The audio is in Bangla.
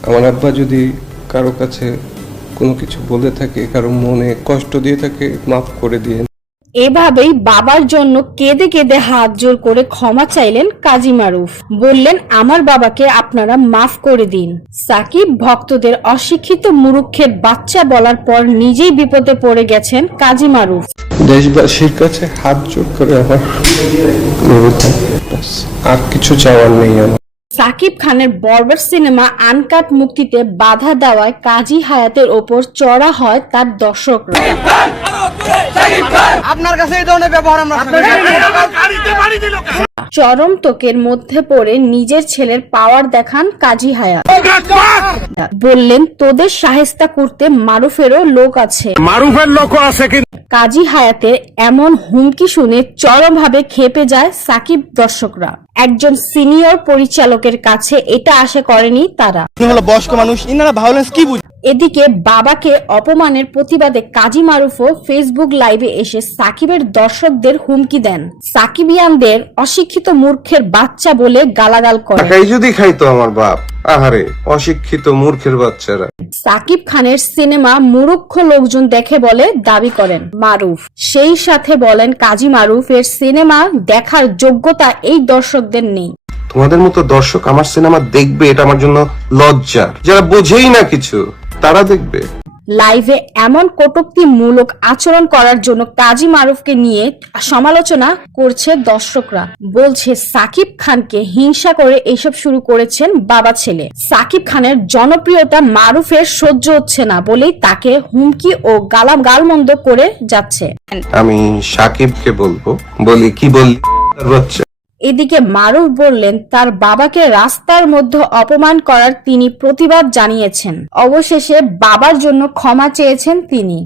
আমার আব্বা যদি কারো কাছে কোনো কিছু বলে থাকে, কারো মনে কষ্ট দিয়ে থাকে, মাফ করে দিয়েন। এভাবেই বাবার জন্য কেঁদে কেঁদে হাত জোর করে ক্ষমা চাইলেন কাজী মারুফ। বললেন, আমার বাবাকে আপনারা মাফ করে দিন। সাকিব ভক্তদের অশিক্ষিত মুরুক্ষের বাচ্চা বলার পর নিজেই বিপদে পড়ে গেছেন কাজী মারুফ। দেশবাসীর কাছে হাত জোর করে আমার আর কিছু চাওয়ার নেই আমার। সাকিব খানের বরবাদ সিনেমা আনকাট মুক্তিতে বাধা দেওয়ায় কাজী হায়াতের ওপর চড়া হয় তার দর্শকরা। আপনার কাছে এই ধরনের ব্যবহার আমরা চরম তোকের মধ্যে পড়ে নিজের ছেলের পাওয়ার দেখান কাজী হায়াত। বললেন, তোদের শায়েস্তা করতে মারুফেরও লোক আছে। কাজী হায়াতের এমন হুমকি শুনে চরমভাবে ক্ষেপে যায় সাকিব দর্শকরা। একজন সিনিয়র পরিচালকের কাছে এটা আশা করেনি তারা। হলো বয়স্ক মানুষ, ইনারা ভায়োলেন্স কি বুঝে? এদিকে বাবাকে অপমানের প্রতিবাদে কাজী মারুফও ফেসবুক লাইভে এসে সাকিবের দর্শকদের হুমকি দেন। সাকিবিয়ানদের অশিক্ষিত মূর্খের বাচ্চা বলে গালাগাল করেন। যদি খাইতো আমার বাপ, আহারে অশিক্ষিত মূর্খের বাচ্চারা। সাকিব খানের সিনেমা মুরুক্ষ লোকজন দেখে বলে দাবি করেন মারুফ। সেই সাথে বলেন, কাজী মারুফের সিনেমা দেখার যোগ্যতা এই দর্শকদের নেই। তোমাদের মতো দর্শক আমার সিনেমা দেখবে, এটা আমার জন্য লজ্জা। যারা বোঝেই না কিছু তারা দেখবে। লাইভে এমন কটূক্তিমূলক আচরণ করার জন্য কাজী মারুফকে নিয়ে সমালোচনা করছে দর্শকরা। বলছে, সাকিব খানকে হিংসা করে এসব শুরু করেছেন বাবা ছেলে। সাকিব খানের জনপ্রিয়তা মারুফের সহ্য হচ্ছে না বলেই তাকে হুমকি ও গালমন্দ করে যাচ্ছে। আমি সাকিবকে বলি কি বলি বাচ্চা। এদিকে মারুফ বললেন, তার বাবাকে রাস্তার মধ্যে অপমান করার তিনি প্রতিবাদ জানিয়েছেন। অবশেষে বাবার জন্য ক্ষমা চেয়েছেন তিনি।